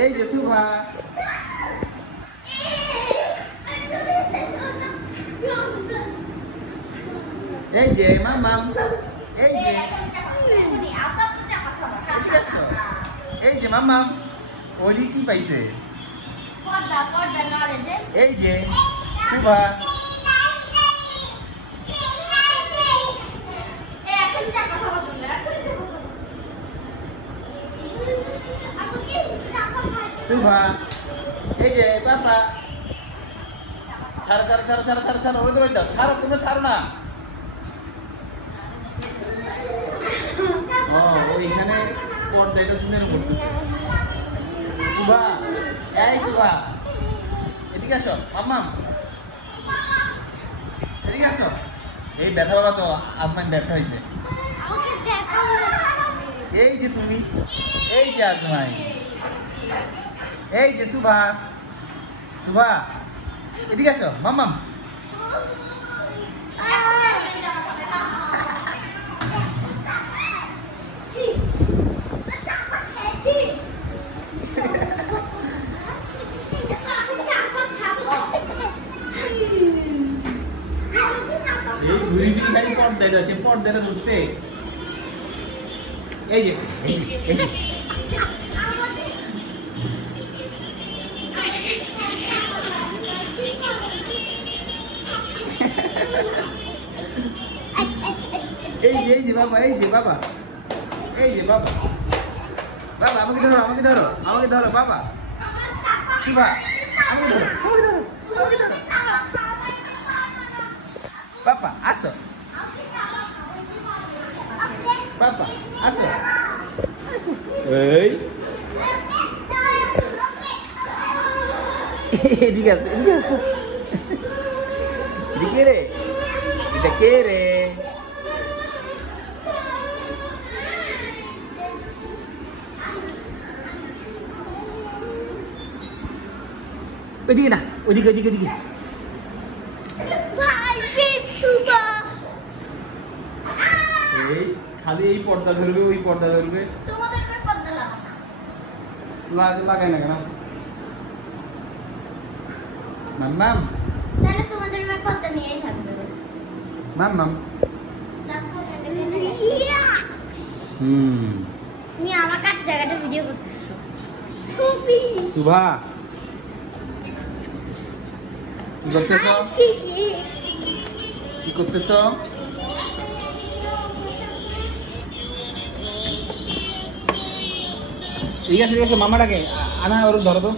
এই যে শুভা, এই যে মামাম, এই যে এদিকে আসো। এই যে মামাম, ওরি কি পাইছে? এই যে শুভা, শুভা, এই যে পাপা। ছাড়ো ছাড়ো ছাড়ো ছাড়ো ছাড়ো ছাড়ো, ওই তো দাও, ছাড়ো, তোমরা ছাড়ো না। ও ওইখানে পর্দাটা চিন্তা করতেছে। শুভা, এই শুভা, এদিকে আসো মাম্মাম, এদিকে আসো। এই ব্যথা বাবা তো আজমাইন ব্যথা হয়েছে। এই যে তুমি, এই যে আজমাইন, এই যে শুভা, শুভা এদিকে আসো মাম্মাম। এই ঘুরি ফিরি খালি পর্দাটা, সে পর্দাটা ধরতে। এই যে এই যে এই যে এই যে বাবা, এই যে বাবা, এই যে বাবা, বাবা আমাকে ধরো, আমাকে ধরো, আমাকে ধরো বাবা। শুভা আমাকে ধরো, আমাকে ধরো, আমাকে ধরো। বাবা আসো, বাবা আসো, আসো। এই এদিকে আসো, এদিকে আসো। এদিকে রে, এটা কে রে? ওইদিকে না, ওইদিকে ওইদিকে ওইদিকে। এই খালি এই পর্দা ধরবে, ওই পর্দা ধরবে, লাগাই না কেন মাম্মাম? তাহলে তোমাদের পর্দা নিয়েই থাকবে মাম্মাম। তুমি আমার কাছে জায়গাটা ভিডিও করতেছো। শুভা কি করতেছ? কি করতেছ? ঠিক আছে ঠিক আছে, মামাটাকে আনা ওর ধরো তো।